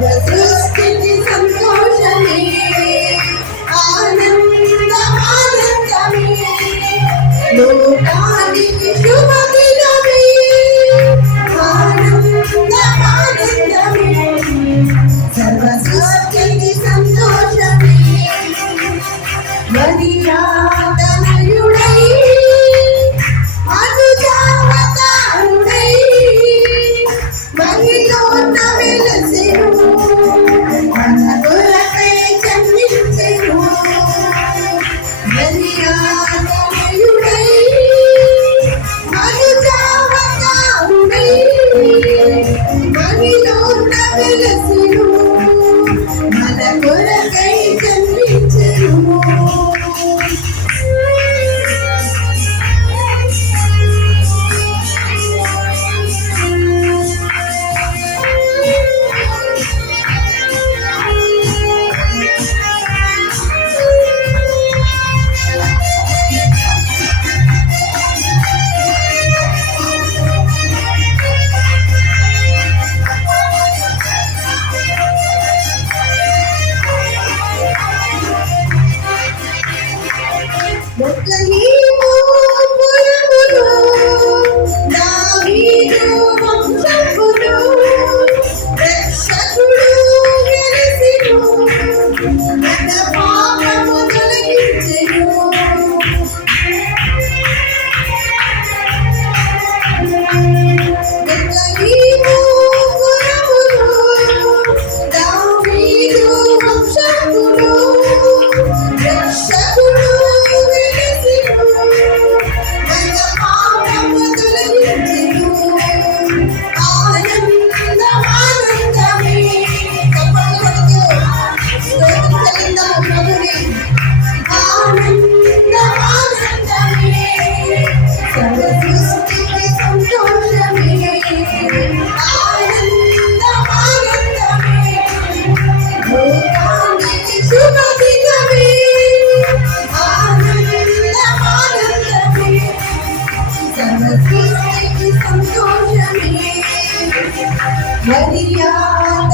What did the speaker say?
Christ. Muita gente. Maria. Maria.